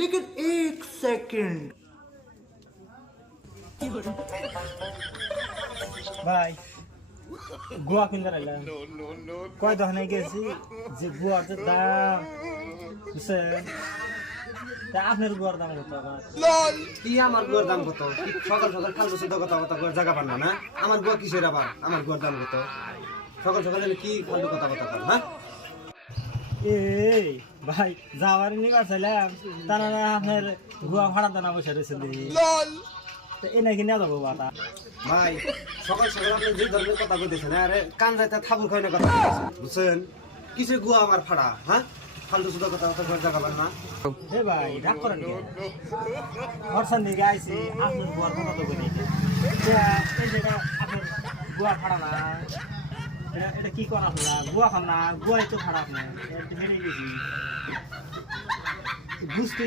लेकिन एक सेकंड ভাই গোয়া কিনতে রাইলাম কয় দোকানে গেছি যে গোয়ার যে দাম বুঝছেন তা আপনার গোয়ার দাম কত আবার কি আমার গুয়ার দাম কত? কি সকাল সকাল ফালতু শুদ্ধ কথা কথা কর জায়গা পান না? আমার গুয়া কিসের আবার? আমার গুয়ার দাম কত? সকাল সকাল আমি কি ফালতু কথা কথা কর? হ্যাঁ এই ভাই যাওয়ার নিবার চাইলাম তারা আপনার গোয়া ভাড়া দানা বসে রয়েছে তো এ নাকি না যাবো বাটা ভাই, সকাল সকাল আপনি যে ধরনের কথা কইতেছেন, আরে কান যাইতে থাবুর খাই না কথা কইতেছেন, বুঝছেন? কিসের গুয়া আমার ফাড়া? হ্যাঁ ফালতু শুদ্ধ কথা কথা কর জায়গা পান না? হে ভাই রাগ করেন কেন বর্ষার দিকে আইসি আপনার গোয়ার কথা তো বলি এই জায়গা আপনার গোয়া ভাড়া না এটা কি করা আপনার গোয়া খান না গোয়াই তো খারাপ না হেরে গেছি বুঝতে